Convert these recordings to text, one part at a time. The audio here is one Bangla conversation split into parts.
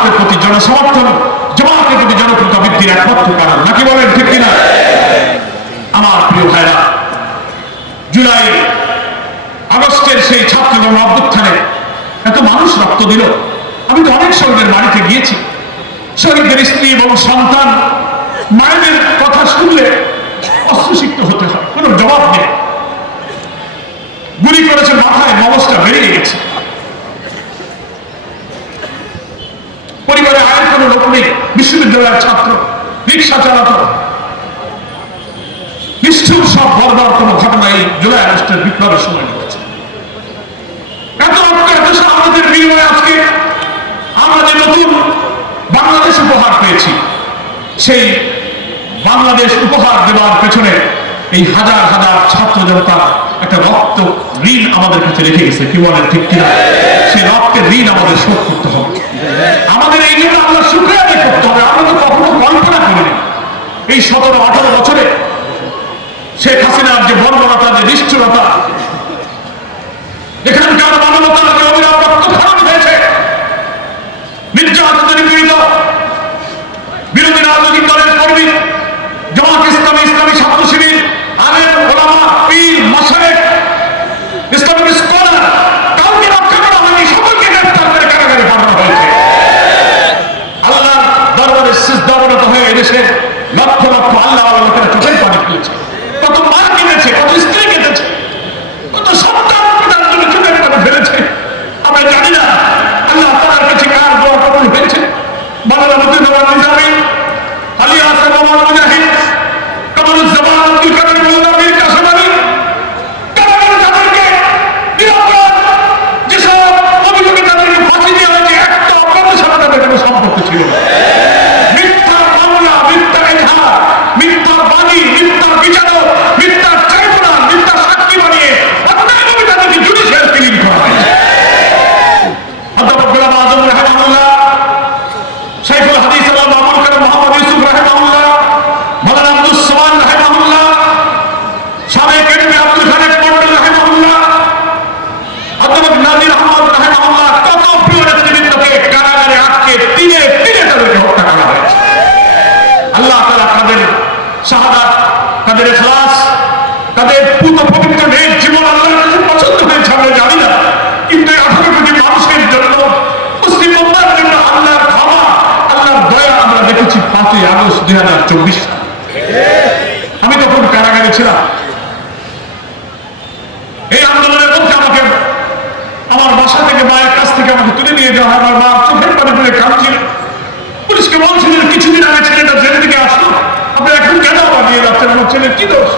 জামাতের প্রতি জনসমর্থন, জামাতের প্রতি জনপ্রিয়তা বৃদ্ধির একমাত্র কারণ, নাকি বলেন ঠিক কিনা? আমার প্রিয় ভাইরা, জুলাই আগস্টের সেই ছাত্র গণ অভ্যুত্থানে এত মানুষ রক্ত দিল। আমি তো অনেক শহীদের বাড়িতে গিয়েছি। শহীদদের স্ত্রী এবং সন্তান মায়েদের কথা শুনলে অশ্রুসিক্ত হতে হয়, কোনো জবাব নেই। গুলি করেছে মাথায়, মগজটা বেরিয়ে গেছে। পরিবারে আয়ের কোনো লোক নেই, বিশ্ববিদ্যালয়ের ছাত্র, রিক্সা চালাতো। নিষ্ঠুর সব বর্বর কোনো ঘটনা এই জুলাই আগস্টের বিপ্লবের সময় ঘটেছে। এত রক্ত, এত আমাদের বিনিময়ে আজকে আমরা যে নতুন বাংলাদেশ উপহার পেয়েছি, সেই বাংলাদেশ উপহার দেওয়ার পেছনে এই হাজার হাজার ছাত্র জনতা একটা রক্ত ঋণ আমাদের কাছে রেখে গেছে, কি বলেন ঠিক কিনা? সেই রক্তের ঋণ আমাদের শোধ করতে হবে। আমাদের এই জন্য আমরা শুকরিয়া আদায় করতে হবে। আমরা তো কখনো কল্পনা করিনি এই 17-18 বছরে শেখ হাসিনার যে বর্বরতা, যে নিষ্ঠুরতা, এখানকার মানবতার যে অবিরাম রক্তক্ষরণ হয়েছে, নির্যাতন নিপীড়িত বিরোধী রাজনৈতিক দলের কর্মী, জামাত ইসলামী, ইসলামী ছাত্র শিবির, আলেম, ওলামা, পীর, মাশায়েখ, ইসলামিক স্কলার, কাউকে রক্ষা করা হয়নি, সকলকে গ্রেফতার করে কারাগারে পাঠানো হয়েছে। আল্লাহর দরবারে সিজদাবনত হয়ে এদেশে লক্ষ লক্ষ আল্লাহ লোকেরা চোখের পানি ফেলেছে। কত মা কেঁদেছে, কত স্ত্রী কেঁদেছে, কত সন্তান পিতার জন্য চোখের পানি ফেলেছে। আমরা জানি না আল্লাহ তাআলার কাছে কার দোয়া কবুল হয়েছে। মাওলানা মতিউর নিজামী, আলী হাসান ওমর মুজাহিদ, কামরুজ্জামান আব্দুল কাদের মোল্লা, মীর কাসেম আলী, কারাগারে তাদেরকে নিরপরাধ যেসব অভিযোগে তাদেরকে ফাঁসি দেওয়া হয়েছে, একটা অপরাধের সাথে তাদের কোনো সম্পর্ক ছিল না। মিথ্যার মামলা, মিথ্যা এজাহার, মিথ্যার বাণী, মিথ্যার বিচারক, মিথ্যার ট্রাইব্যুনাল, মিথ্যা সাক্ষী বানিয়ে অন্যায়ভাবে তাদেরকে জুডিশিয়াল কিলিং করা হয়েছে। অধ্যাপক গোলাম আযম রাহিমাহুল্লাহ, শাইখুল হাদিস আল্লামা আবুল কালাম মুহাম্মদ ইউসুফ রাহিমাহুল্লাহ, মাওলানা আব্দুস সামাদ রাহিমাহুল্লাহ, সাবেক এমপি আব্দুল খালেক মন্ডল রাহিমাহুল্লাহ, অধ্যাপক নাজির আহমদ রাহিমাহুল্লাহ, কত প্রিয় নেতৃবৃন্দকে কারাগারে আটকে তিলে তিলে তাদেরকে হত্যা করা হয়েছে। আল্লাহ তাআলা তাদের শাহাদাত, তাদের ইখলাস, তাদের পুত পবিত্র নেক জীবন আল্লাহর কাছে পছন্দ হয়েছে আমরা জানি না, কিন্তু 18 কোটি মানুষের জন্য, মুসলিম উম্মাহর জন্য আল্লাহর ক্ষমা, আল্লাহর দয়া আমরা দেখেছি 5ই আগস্ট 2024 সালে। আমি তখন কারাগারে ছিলাম। এই আন্দোলনের মধ্যে আমাকে আমার বাসা থেকে, মায়ের কাছ থেকে আমাকে তুলে নিয়ে যাওয়া হয়। আমার মা চোখের পানি ফেলে কাঁদছিল। পুলিশকে বলছিলেন কিছুদিন আগে ছেলেটা জেল থেকে আসলো, আপনি এখন কেন আবার নিয়ে যাচ্ছেন, আমার ছেলের কি দোষ?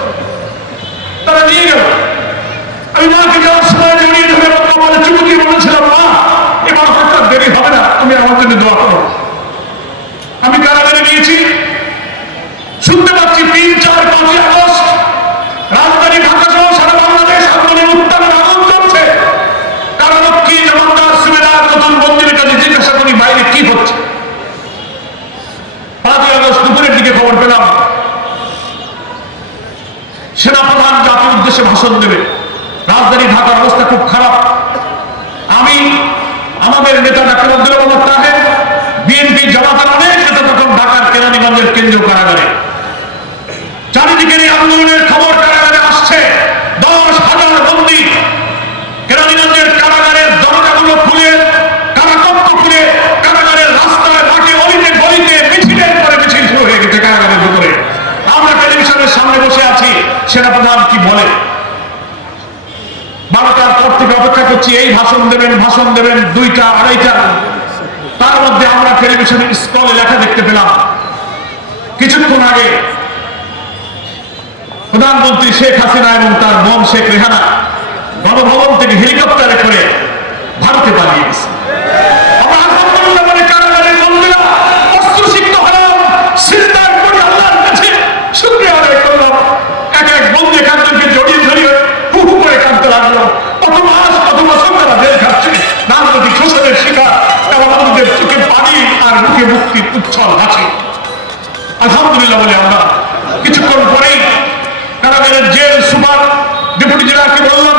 তারা নিয়ে গেল। আমি মাকে যাওয়ার সময় জড়িয়ে ধরে আমাদের চুমুকে বলেছিলাম, মা এবার হয়তো দেরি হবে না, তুমি আমার জন্য দোয়া করো। আমি কারাগারে নিয়েছি, শুনতে পাচ্ছি 3-4-5 আগস্ট রাজধানী ঢাকা সহ সারা বাংলাদেশ আন্দোলনের উত্তাপের আগুন চলছে। কারারক্ষী, জমানদার, সুবেদার নতুন বন্দীর কাছে জিজ্ঞাসা করি বাইরে কি হচ্ছে। 5ই আগস্ট দুপুরের দিকে খবর পেলাম সেনাপ্রধান জাতির উদ্দেশ্যে ভাষণ দেবে। রাজধানী ঢাকার অবস্থা খুব খারাপ। আমি, আমাদের নেতা ডাক্তার আব্দুল মোহাম্মদ তাহের, বিএনপি, জামাতের অনেক নেতা তখন ঢাকার কেরানীগঞ্জের কেন্দ্রীয় কারাগারে। চারিদিকের এই আন্দোলনের খবর কারাগারে আসছে। 10,000 বন্দী কেরানীগঞ্জের কারাগারের দরজাগুলো খুলে, কারাকক্ষ খুলে, কারাগারের রাস্তায়, মাঠে, অলিতে গলিতে মিছিলের পরে মিছিল শুরু হয়ে গেছে কারাগারের ভিতরে। আমরা টেলিভিশনের সামনে বসে আছি, সেনাপ্রধান কি বলে। 12টার পর থেকে অপেক্ষা করছি, এই ভাষণ দেবেন, ভাষণ দেবেন, 2টা 2:30। তার মধ্যে আমরা টেলিভিশনের স্ক্রলে লেখা দেখতে পেলাম কিছুক্ষণ আগে প্রধানমন্ত্রী শেখ হাসিনা এবং তার বোন শেখ রেহানা গণভবন থেকে হেলিকপ্টারে করে ভারতে পালিয়ে গেছে। আমরা আলহামদুলিল্লাহ বলে কারাগারের বন্দীরা অস্ত্রসিক্ত হলাম, সিজদা করে আল্লাহর কাছে শুকরিয়া আদায় করলাম। এক এক বন্দী একজনকে জড়িয়ে ধরে হু হু করে কাঁদতে লাগলো। কত মাস, কত বছর তারা জেল খাচ্ছে, রাজনৈতিক শোষণের শিকার, এবং আমাদের চোখে পানি আর মুখে মুক্তির উচ্ছল হাসি। আলহামদুলিল্লাহ বলে আমরা কিছুক্ষণ পরেই কারাগারের জেল সুপার, ডেপুটি জেলারকে বললাম,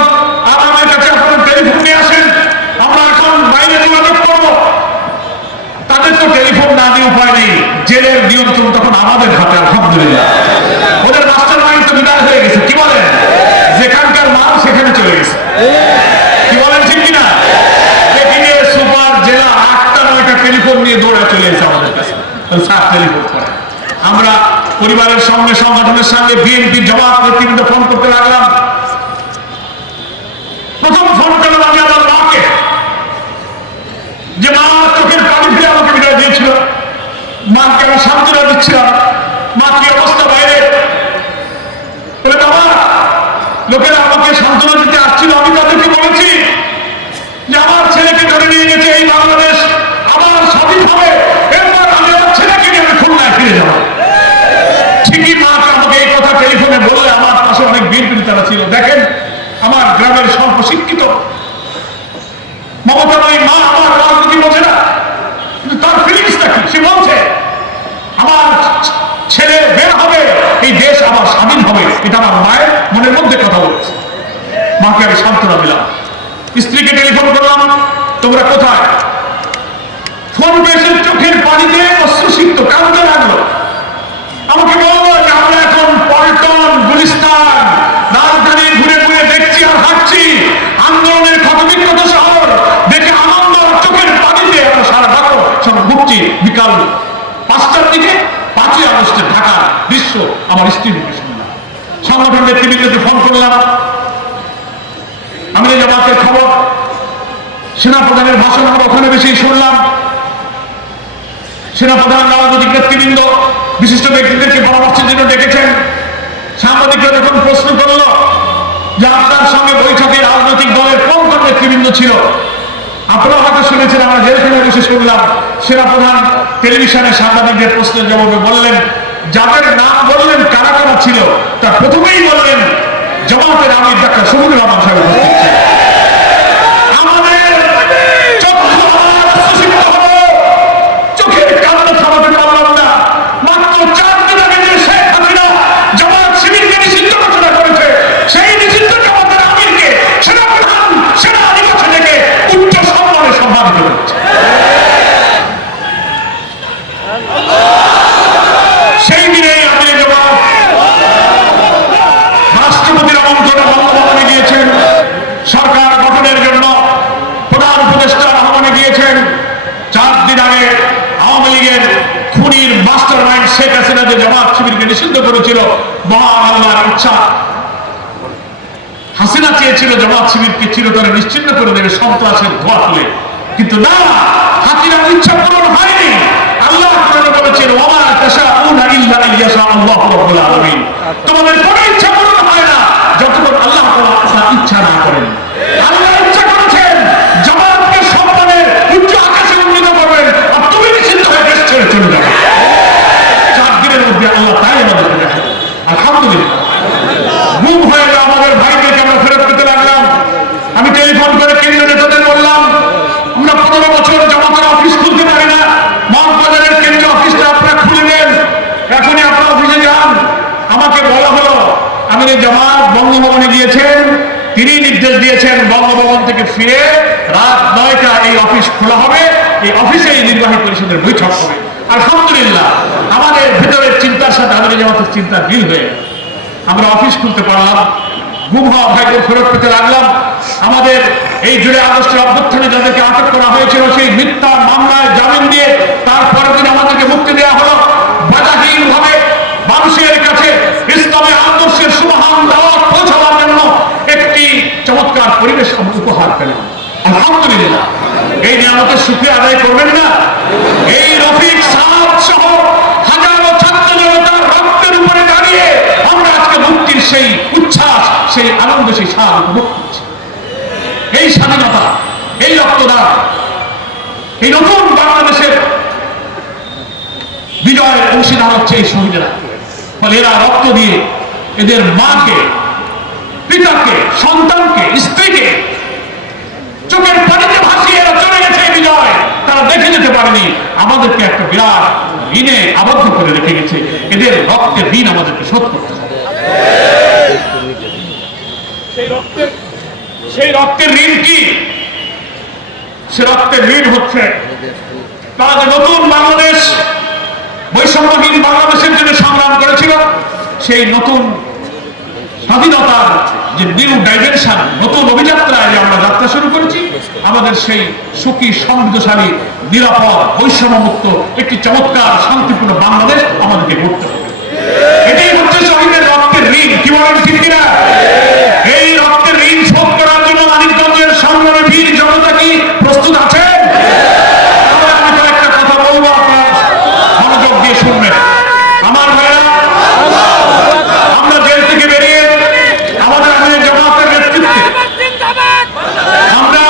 আমাদের কাছে আপনার টেলিফোন নিয়ে আসেন, আমরা এখন বাইরে যোগাযোগ করবো। তাদের টেলিফোন না দিয়ে উপায় নেই, জেলের নিয়ন্ত্রণ তখন আমাদের হাতে, আলহামদুলিল্লাহ। ওদের মাস্টার মাইন্ড তো বিদায় হয়ে গেছে, কি বলেন, যেখানকার মাল সেখানে চলে গেছে, কি বলেন ঠিক কিনা? সুপার জেলা 8টা 9টা টেলিফোন নিয়ে দৌড়া চলে এসেছে আমাদের কাছে, টেলিফোন করে। আমরা পরিবারের সঙ্গে, সংগঠনের সঙ্গে, বিএনপি জামাত নেতৃবৃন্দ ফোন করতে লাগলাম। প্রথম ফোন করলাম আমি আমার মাকে, যে মা চোখের পানি ফিরে আমাকে বিদায় দিয়েছিল। মাকে আমি সান্ত্বনা দিচ্ছিলাম, মা কি অবস্থা বাইরে, বলে বাবা লোকেরা আমাকে সান্ত্বনা দিতে আসছিল, আমি তাদেরকে বলেছি যে আমার ছেলেকে ধরে নিয়ে গেছে এই বাংলাদেশ, আমার স্বাধীন হবে, এরপর আমি আমার ছেলেকে নিয়ে আমি খুলনায় ফিরে যাব। ঠিকই মা আমাকে এই কথা টেলিফোনে বলে, আমার পাশে অনেক বিএনপি নেতারা ছিল। দেখেন আমার গ্রামের স্বল্প শিক্ষিত মমতা ওই মা আমার রাজনীতি বোঝে না, কিন্তু তার ফিলিংসটা কি, সে বলছে আমার ছেলে বের হবে, এই দেশ আবার স্বাধীন হবে, এটা আমার মায়ের মনের মধ্যে কথা বলেছে। মাকে আমি সান্ত্বনা দিলাম। স্ত্রীকে টেলিফোন করলাম, তোমরা কোথায়? ফোন পেয়েছে চোখের পানিতে অশ্রুসিক্ত, কাঁদতে লাগলো। আমাকে বলবো যে আমরা এখন পল্টন, গুলিস্তান, রাজধানী ঘুরে ঘুরে দেখছি আর হাঁটছি, আন্দোলনের ক্ষতবিক্ষত শহর দেখে আনন্দ চোখের পানিতে আমরা সারা ঢাকা সব ঘুরছি। বিকাল 5টার দিকে 5ই আগস্টের ঢাকা দৃশ্য আমার স্ত্রীর মুখে শুনলাম। সংগঠন নেতৃবৃন্দকে ফোন করলাম, আমি জামাতের খবর, সেনাপ্রধানের ভাষণ আমরা ওখানে বেশি শুনলাম। সেনাপ্রধান, রাজনৈতিক নেতৃবৃন্দ, বিশিষ্ট ব্যক্তিদেরকে পরামর্শের জন্য ডেকেছেন। সাংবাদিকরা যখন প্রশ্ন করল যে আপনার সঙ্গে বৈঠকে রাজনৈতিক দলের কোন কোন নেতৃবৃন্দ ছিল, আপনারা হয়তো শুনেছেন, আমরা জেলখানে বসে শুনলাম। সেনাপ্রধান টেলিভিশনে সাংবাদিকদের প্রশ্নের জবাবে বললেন, যাদের নাম বললেন কারা কারা ছিল, তার প্রথমেই বললেন জামাতের আমির ডাক্তার শফিকুর রহমান সাহেব উপস্থিত ছিলেন। আমাদের চোখের কান্না থামাতে পারলাম না। মাত্র 4 দিন আগে যে শেখ হাসিনা জামাত শিবিরকে নিষিদ্ধ ঘোষণা করেছে, সেই নিষিদ্ধ জামাতের আমিরকে সেনাপ্রধান সেনা নিবাসে থেকে উচ্চ সম্মানে সম্মানিত করেছে। সেই দিনেই আমি জামাত রাষ্ট্রপতির আমন্ত্রণে বঙ্গভবনে গিয়েছেন, সরকার গঠনের জন্য প্রধান উপদেষ্টা আহ্বানে গিয়েছেন। 4 দিন আগে আওয়ামী লীগের খুনির মাস্টার মাইন্ড শেখ হাসিনা যে জামাত শিবিরকে নিষিদ্ধ করেছিল, মহান আল্লাহর ইচ্ছা, হাসিনা চেয়েছিল জামাত শিবিরকে চিরতরে নিশ্চিন্ন করে দেবে সন্ত্রাসের ধোঁয়া তুলে, কিন্তু না, হাসিনার ইচ্ছা পূরণ হয়নি। আল্লাহ কোরআনে বলেছেন, ওয়া মা তাশাউনা ইল্লা আইয়াশা আল্লাহু রাব্বুল আলামিন, তোমাদের কোনো ইচ্ছা পূরণ হয় না যতক্ষণ আল্লাহ তাআলা ইচ্ছা না করেন। আল্লাহ ইচ্ছা করেছেন জামাতকে সম্মানের উচ্চ আকাশে উন্নীত করবেন, আর তুমি নিষিদ্ধ হয়ে দেশ ছেড়ে চলে যাবে। 4 দিনের মধ্যে আল্লাহ তাই আমাদেরকে দেখেন, আলহামদুলিল্লাহ। গুম হয়ে যাওয়া আমাদের ভাইদেরকে আমরা ফেরত পেতে লাগলাম। আমি টেলিফোন করে কেন্দ্রীয় নেতাদের বললাম, আমরা 15 বছর জামাতের অফিস খুলতে পারি না, মগবাজারের কেন্দ্রীয় অফিসটা আপনারা খুলে নেন, এখনই আপনার অফিসে যান। আমাকে বলা হলো আমির জামাত বঙ্গভবনে গিয়েছেন, তিনি নির্দেশ দিয়েছেন বঙ্গভবন থেকে ফিরে রাত 9টা এই অফিস খোলা হবে, এই অফিসে এই নির্বাহী পরিষদের বৈঠক হবে। আলহামদুলিল্লাহ, আমাদের ভেতরের চিন্তার সাথে আমির জামাতের চিন্তা মিল হয়ে আমরা অফিস খুলতে পারলাম। গুম হওয়া ভাইদের ফেরত পেতে লাগলাম। আমাদের এই জুলাই আগস্টের অভ্যুত্থানে যাদেরকে আটক করা হয়েছিল, সেই মিথ্যা মামলায় জামিন দিয়ে তারপরের দিন আমাদেরকে মুক্তি দেওয়া হলো। বাধাহীন ভাবে মানুষের কাছে ইসলামের আদর্শের সুমহান দাওয়াত পৌঁছাবার জন্য একটি চমৎকার পরিবেশ আমরা উপহার পেলাম। আলহামদুলিল্লাহ, এই নিয়ামতের শুকরিয়া আদায় করবেন না? এই রফিক সাদ সহ হাজারো ছাত্র জনতার রক্তের উপরে দাঁড়িয়ে আমরা আজকে মুক্তির সেই উচ্ছ্বাস, সেই আনন্দ, সেই স্বাদ উপভোগ করছি। এই স্বাধীনতা, এই রক্তদান, এই নতুন বাংলাদেশের বিজয়ের অংশীদার হচ্ছে এই শহীদেরা। ফলে এরা রক্ত দিয়ে এদের মাকে, পিতাকে, সন্তানকে, স্ত্রীকে চোখের পানিতে ভাসিয়ে এরা চলে গেছে। বিজয় তারা দেখে যেতে পারেনি, আমাদেরকে একটা বিরাট ঋণে আবদ্ধ করে রেখে গেছে। এদের রক্তের ঋণ আমাদেরকে শোধ করতে হবে। সেই রক্তের ঋণ কি? সে রক্তের ঋণ হচ্ছে তারা যে নতুন বাংলাদেশ, বৈষম্যহীন বাংলাদেশের জন্য সংগ্রাম করেছিল, সেই নতুন স্বাধীনতার যে নিউ ডাইমেনশন, নতুন অভিযাত্রায় যে আমরা যাত্রা শুরু করেছি, আমাদের সেই সুখী, সমৃদ্ধশালী, নিরাপদ, বৈষম্যমুক্ত একটি চমৎকার শান্তিপূর্ণ বাংলাদেশ আমাদেরকে গড়তে হবে। এটাই হচ্ছে শহীদের রক্তের ঋণ। কি বলেন ঠিক কিনা? এই রক্তের ঋণ শোধ করার জন্য মানিকগঞ্জের সংগ্রামী বীর জনতা কি প্রস্তুত আছেন? আমি তো একটা কথা বলবো, আপনার মনোযোগ দিয়ে শুনবেন। আমার ভাইরা, আমরা জেল থেকে বেরিয়ে আমাদের আমিরের জামাতের নেতৃত্বে আমরা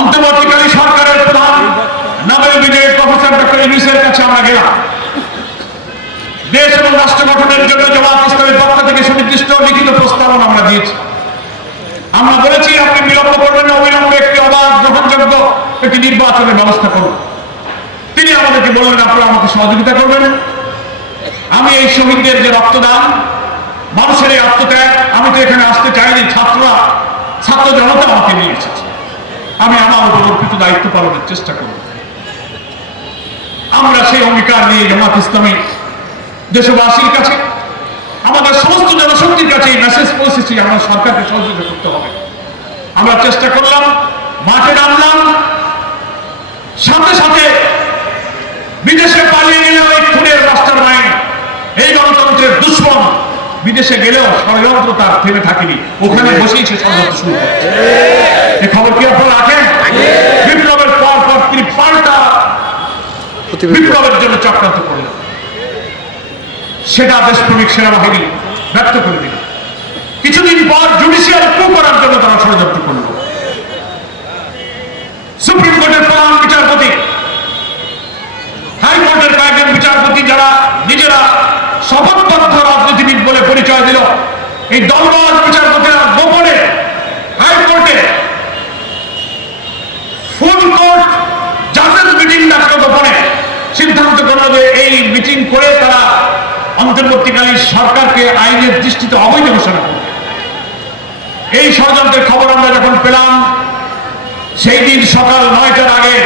অন্তর্বর্তীকালীন সরকারের প্রধান নোবেল বিজয়ী প্রফেসর ডক্টর ইউনূসের কাছে আমরা গেলাম। দেশ এবং রাষ্ট্র গঠনের জন্য জামাত ইসলামের পক্ষ থেকে সুনির্দিষ্ট লিখিত প্রস্তাবনা আমরা দিয়েছি। আমরা বলেছি, আপনি বিলম্ব করবেন না, অবিলম্বে একটি অবাধ, গ্রহণযোগ্য একটি নির্বাচনের ব্যবস্থা করুন। তিনি আমাদেরকে বললেন, আপনারা আমাকে সহযোগিতা করবেন। আমি এই শহীদদের যে রক্তদান, মানুষের এই আত্মত্যাগ, আমি তো এখানে আসতে চাইনি, ছাত্র জনতা আমাকে নিয়ে এসেছে। আমি আমার উপর অর্পিত দায়িত্ব পালনের চেষ্টা করব। আমরা সেই অঙ্গীকার নিয়ে জামাত ইসলামী দেশবাসীর কাছে, আমাদের সমস্ত জনশক্তির কাছে এই মেসেজ পৌঁছেছি, আমরা সরকারকে সহযোগিতা করতে হবে। আমরা চেষ্টা করলাম, মাঠে নামলাম, সাথে সাথে বিদেশে পালিয়ে গেলেও এই খুনের রাষ্ট্রের মাইন, এই গণতন্ত্রের দুশ্মন বিদেশে গেলেও ষড়যন্ত্র তার থেমে থাকেনি, ওখানে বসেই সে ষড়যন্ত্র শুরু করেছে। এই খবর কি আপনারা রাখেন? বিপ্লবের পর তিনি পাল্টা বিপ্লবের জন্য চক্রান্ত করলেন। সেটা দেশপ্রেমিক সেনাবাহিনী ব্যর্থ করে দিল। কিছুদিন পর জুডিশিয়াল ক্যু করার জন্য তারা ষড়যন্ত্র করল। সুপ্রিম কোর্টের প্রধান বিচারপতি, হাইকোর্টের কয়েকজন বিচারপতি যারা নিজেরা শপথবদ্ধ রাজনীতিবিদ বলে পরিচয় দিল, এই দলবাজ বিচারপতিরা গোপনে হাইকোর্টে ফুল কোর্ট জাজেস মিটিং ডাকলো, গোপনে সিদ্ধান্ত করলো যে এই মিটিং করে তারা অন্তর্বর্তীকালীন সরকারকে আইনের দৃষ্টিতে অবৈধ ঘোষণা করবে। এই ষড়যন্ত্রের খবর আমরা যখন পেলাম, সেই দিন সকাল 9টার আগে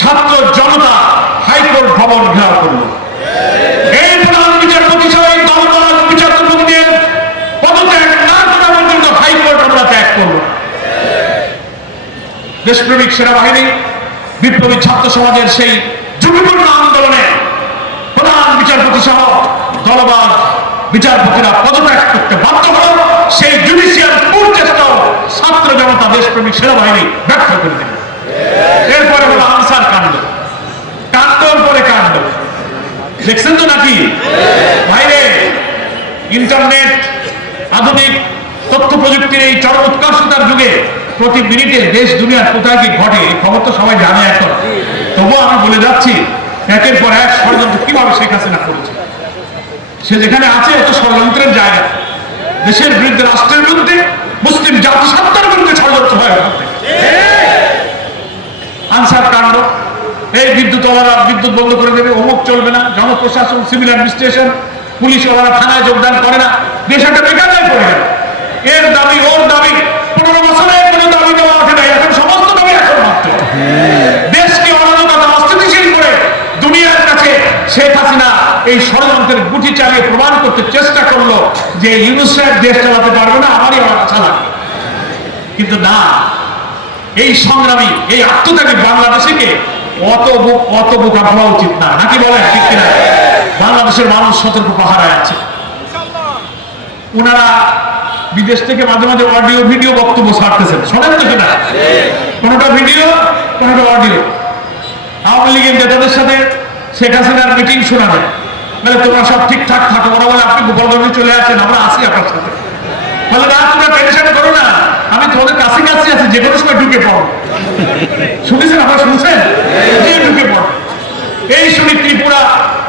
ছাত্র জনতা হাইকোর্ট ভবন ঘেরাও করল। এই প্রধান বিচারপতি সহ দলবাজ বিচারপতিদের পদত্যাগ না করা পর্যন্ত হাইকোর্ট আমরা ত্যাগ করল। দেশপ্রেমিক সেনাবাহিনী, বিপ্লবী ছাত্র সমাজের সেই ঝুঁকিপূর্ণ আন্দোলনে প্রধান বিচারপতি সহ দলবাজ বিচারপতিরা পদত্যাগ করতে বাধ্য হল। সেই জুডিশিয়াল ক্যুর চেষ্টাও ছাত্র জনতা, দেশপ্রেমিক সেনাবাহিনী ব্যর্থ করে দিল। এরপরে হলো আনসার কাণ্ড, কাণ্ডর পরে কাণ্ড। দেখছেন তো নাকি বাইরে? ইন্টারনেট, আধুনিক তথ্য প্রযুক্তির এই চরম উৎকর্ষতার যুগে প্রতি মিনিটে দেশ দুনিয়ার কোথায় কি ঘটে এই খবর তো সবাই জানে এখন। তবুও আমি বলে যাচ্ছি, একের পর এক ষড়যন্ত্র কিভাবে শেখ হাসিনা করেছে। সে যেখানে আছে এত ষড়যন্ত্রের জায়গা, দেশের বিরুদ্ধে, রাষ্ট্রের বিরুদ্ধে, মুসলিম জাতিসত্তার বিরুদ্ধে ষড়যন্ত্র হয়। আনসার কাণ্ড, এই বিদ্যুৎ বন্ধ করে দেবে, অমুক চলবে না, জনপ্রশাসন, সিভিল অ্যাডমিনিস্ট্রেশন, পুলিশ ওরা থানায় যোগদান করে না, দেশ একটা বেকার পড়ে গেল। এর দাবি ওর দাবি, 15 বছরে কোনো দাবি দেওয়া ওঠে নাই, এখন সমস্ত দাবি এখন মাত্র দেশকে অরাজকতা, অস্থিতিশীল করে দুনিয়ার কাছে শেখ হাসিনা এই ষড়যন্ত্রের গুটি চালিয়ে প্রমাণ করতে চেষ্টা করলো যে ইউনূস সাহেব দেশ চালাতে পারবে না, আমারই আমার আশা লাগে। কিন্তু না, এই সংগ্রামী, এই আত্মত্যাগী বাংলাদেশকে অত বোকা ভাবা উচিত না, নাকি বলেন ঠিক কিনা? বাংলাদেশের মানুষ সতর্ক পাহারায় আছে। ওনারা বিদেশ থেকে মাঝে মাঝে অডিও ভিডিও বক্তব্য ছাড়তেছেন, শোনেন তো কিনা? কোনটা ভিডিও, কোনটা অডিও। আওয়ামী লীগের নেতাদের সাথে শেখ হাসিনার মিটিং শোনা যায়, বলে তোমরা সব ঠিকঠাক থাকো। ওরা বলে আপনি গোপালগঞ্জে চলে আসেন, আমরা আসি আপনার সাথে। বলে না, তোমরা টেনশন করো না, আমি তোমাদের কাছে কাছে আছি, যে কোনো সময় ঢুকে পড়ো। শুনেছেন? আপনারা শুনছেন? ঢুকে পড়ো। এই শুনি ত্রিপুরা,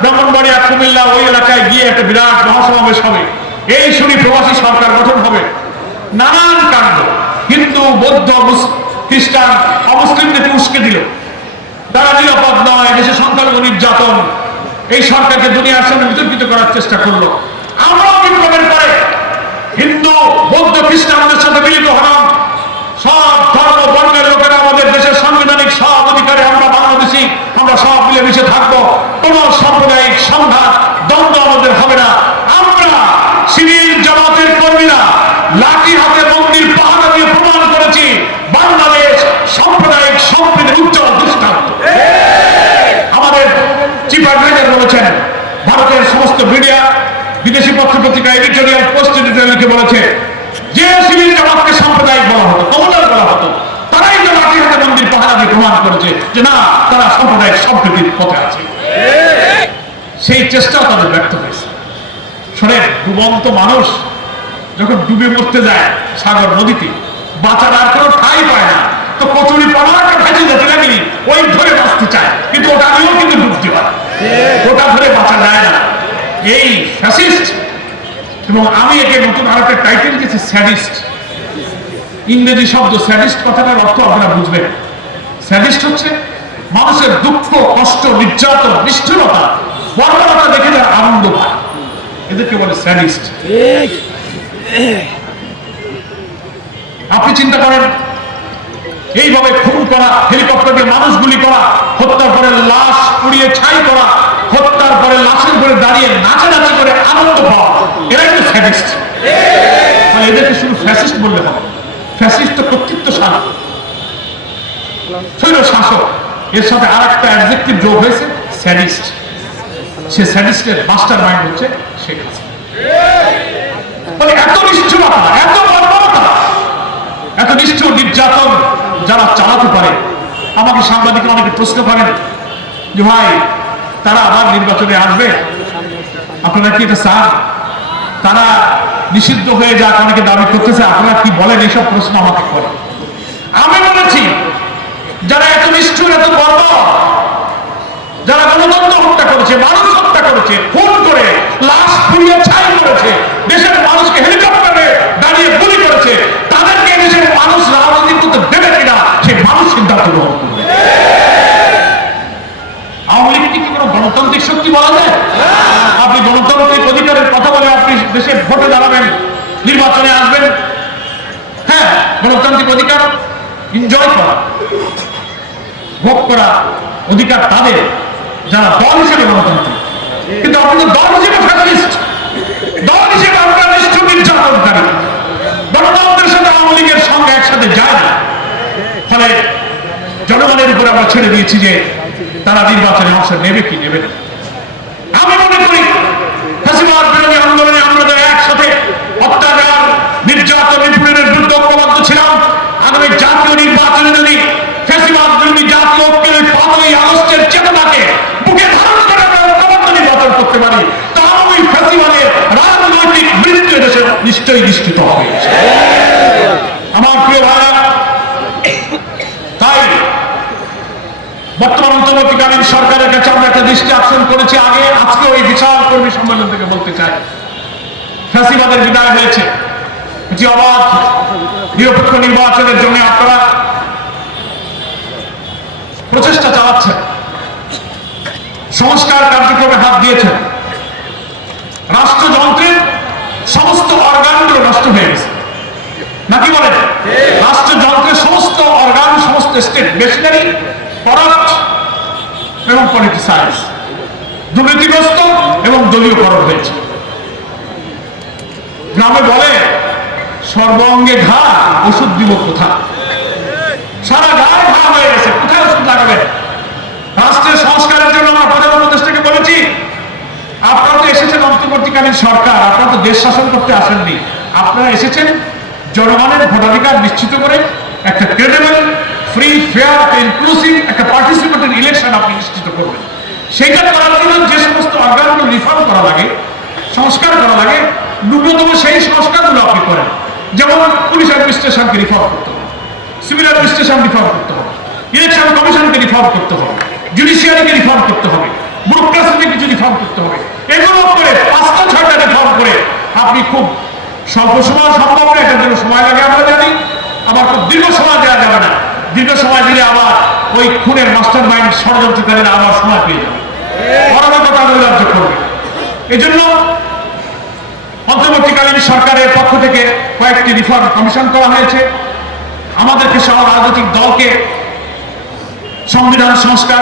ব্রাহ্মণবাড়িয়া, কুমিল্লা ওই এলাকায় গিয়ে একটা বিরাট মহাসমাবেশ হবে। এই শুনি প্রবাসী সরকার গঠন হবে। নানান কাণ্ড, হিন্দু, বৌদ্ধ, খ্রিস্টান, অমুসলিমদেরকে উস্কে দিল। তারা নিরাপদ নয়, দেশে সংখ্যালঘু নির্যাতন, এই সরকারকে দুনিয়ার সামনে বিতর্কিত করার চেষ্টা করলো। আমরাও বিপ্লবের পরে হিন্দু, বৌদ্ধ, খ্রিস্টানদের সাথে মিলিত হলাম। সব ধর্ম বর্ণের লোকেরা আমাদের দেশের সাংবিধানিক সব অধিকারে আমরা বাংলাদেশী যে না, তারা সাম্প্রদায়িক সম্প্রীতির পথে আছে। সেই চেষ্টাও তাদের ব্যর্থ হয়েছে। শোনেন, ডুবন্ত মানুষ যখন ডুবে মরতে যায় সাগর নদীতে, বাঁচার আর কোনো ঠাঁই পায় না, তো কচুরি পানা একটা ভেজে যেতে লাগেনি, ওই ধরে বাঁচতে চায়, কিন্তু ওটা নিয়েও কিন্তু ডুবতে হয়, ওটা ধরে বাঁচা যায় না। এই ফ্যাসিস্ট, এবং আমি একে নতুন আরেকটা টাইটেল দিয়েছি স্যাডিস্ট। ইংরেজি শব্দ স্যাডিস্ট, কথাটার অর্থ আপনারা বুঝবেন। স্যাডিস্ট হচ্ছে মানুষের দুঃখ, কষ্ট, নির্যাতন, নিষ্ঠুরতা, বর্বরতা দেখে যারা আনন্দ পায়, এদেরকে বলে স্যাডিস্ট। আপনি চিন্তা করেন, এইভাবে খুন করা, হেলিকপ্টার দিয়ে মানুষ গুলি করা, হত্যার পরে লাশ পুড়িয়ে ছাই করা, হত্যার পরে লাশের উপরে দাঁড়িয়ে নাচানাচি করে আনন্দ পাওয়া, এরা কিন্তু স্যাডিস্ট। এদেরকে শুধু ফ্যাসিস্ট বললে হবে। ফ্যাসিস্ট তো কর্তৃত্বশালী, স্বৈর শাসক, এর সাথে আর একটা অ্যাডজেক্টিভ যোগ হয়েছে স্যাডিস্ট। সে স্যাডিস্টের মাস্টার মাইন্ড হচ্ছে শেখ হাসিনা। এত নিষ্ঠুরতা, এত বর্বরতা, এত নিষ্ঠুর নির্যাতন যারা চালাতে পারে, আমাকে সাংবাদিকরা অনেকে প্রশ্ন করেন যে ভাই, তারা আবার নির্বাচনে আসবে, আপনারা কি এটা চান? তারা নিষিদ্ধ হয়ে যাক, অনেকে দাবি করতেছে, আপনারা কি বলেন? এইসব প্রশ্ন আমাকে করে। আমি বলেছি, যারা এত নিষ্ঠুর, এত বর্বর, যারা গণতন্ত্র হত্যা করেছে, মানুষ হত্যা করেছে, খুন করে লাশ পুড়িয়ে ছাই করেছে, দেশের মানুষকে হেলিকপ্টারে দাঁড়িয়ে গুলি করেছে, তাদেরকে দেশের মানুষ রাজনীতি করতে দেবে কিনা সেই মানুষ সিদ্ধান্ত গ্রহণ করবে। আওয়ামী লীগকে কি কোনো গণতান্ত্রিক শক্তি বলা যায়? আপনি গণতান্ত্রিক অধিকারের কথা বলে আপনি দেশে ভোটে দাঁড়াবেন, নির্বাচনে আসবেন, হ্যাঁ, গণতান্ত্রিক অধিকার এনজয় করা, ভোগ করা অধিকার তাদের যারা দল হিসেবে গণতান্ত্রিক। কিন্তু আপনি তো দল হিসেবে ফ্যাসিস্ট, দল হিসেবে আপনার নিষ্ঠুর নির্যাতনকারী। গণতন্ত্রের সাথে আওয়ামী লীগের সঙ্গে একসাথে যায় না। ফলে জনগণের উপরে আমরা ছেড়ে দিয়েছি যে তারা নির্বাচনে অংশ নেবে কি নেবে না। আমি মনে করি ফ্যাসিবাদ বিরোধী আন্দোলনে আমরা যারা একসাথে অত্যাচার, নির্যাতন, নিপীড়নের বিরুদ্ধে ঐক্যবদ্ধ ছিলাম, আগামী জাতীয় নির্বাচনে যদি ফ্যাসিবাদ বিরোধী জাতীয় ঐক্যের 5ই আগস্টের চেতনাকে বুকে ধারণ করে আমরা ঐক্যবদ্ধ নির্বাচন করতে পারি, তাহলে ওই ফ্যাসিবাদের রাজনৈতিক মৃত্যু দেশে নিশ্চয়ই নিশ্চিত হবে। আমার প্রিয় ভাইরা, তাই বর্তমান অন্তর্বর্তীকালীন সরকারের কাছে আমরা একটা দৃষ্টি আকর্ষণ করেছি। আজকে ওই বিশাল কর্মী সম্মেলন থেকে বলতে চাই, ফ্যাসিবাদের বিদায় হয়েছে। যে অবাধ নিরপেক্ষ নির্বাচনের জন্য আপনারা প্রচেষ্টা চালাচ্ছেন, সংস্কার কার্যক্রমে হাত দিয়েছেন, রাষ্ট্রযন্ত্রের সমস্ত অর্গানগুলো নষ্ট হয়ে গেছে, নাকি বলেন? রাষ্ট্রযন্ত্রের সমস্ত অর্গান, সমস্ত স্টেট মেশিনারি করাপ্ট এবং পলিটিসাইজ, দুর্নীতিগ্রস্ত এবং দলীয়করণ হয়েছে। গ্রামে বলে সর্বাঙ্গে ঘা, ওষুধ দিব কোথা? সারা গায়ে ঘা হয়ে গেছে, কোথায় ওষুধ লাগাবেন? রাষ্ট্রের সংস্কারের জন্য আমরা প্রধান উপদেষ্টাকে বলেছি, আপনারা তো এসেছেন অন্তর্বর্তীকালীন সরকার, আপনারা তো দেশ শাসন করতে আসেননি, আপনারা এসেছেন জনগণের ভোটাধিকার নিশ্চিত করে একটা ক্রেডিবল, ফ্রি, ফেয়ার, ইনক্লুসিভ একটা পার্টিসিপেটরি ইলেকশন আপনি নিশ্চিত করবেন। সেইটা করার জন্য যে সমস্ত অর্গানগুলো রিফর্ম করা লাগে, সংস্কার করা লাগে, ন্যূনতম সেই সংস্কারগুলো আপনি করেন। যেমন পুলিশ অ্যাডমিনিস্ট্রেশনকে রিফর্ম করতে হবে, সিভিল অ্যাডমিনিস্ট্রেশন রিফর্ম করতে হবে, ইলেকশন কমিশনকে রিফর্ম করতে হবে, জুডিশিয়ারিকে রিফর্ম করতে হবে, ব্যুরোক্রেসিতে কিছু রিফর্ম করতে হবে। এগুলো করে 5টা-6টা রিফর্ম করে আপনি খুব স্বল্প সময় সম্ভব না, এটার জন্য সময় লাগে আমরা জানি, আবার খুব দীর্ঘ সময় দেওয়া যাবে না। দীর্ঘ সময় দিলে আবার ওই খুনের মাস্টার মাইন্ড ষড়যন্ত্রকারীরা আবার সময় পেয়ে যাবে, অরাজকতা নৈরাজ্য করবে। এই জন্য অন্তর্বর্তীকালীন সরকারের পক্ষ থেকে কয়েকটি রিফর্ম কমিশন করা হয়েছে। আমাদেরকে সহ রাজনৈতিক দলকে সংবিধান সংস্কার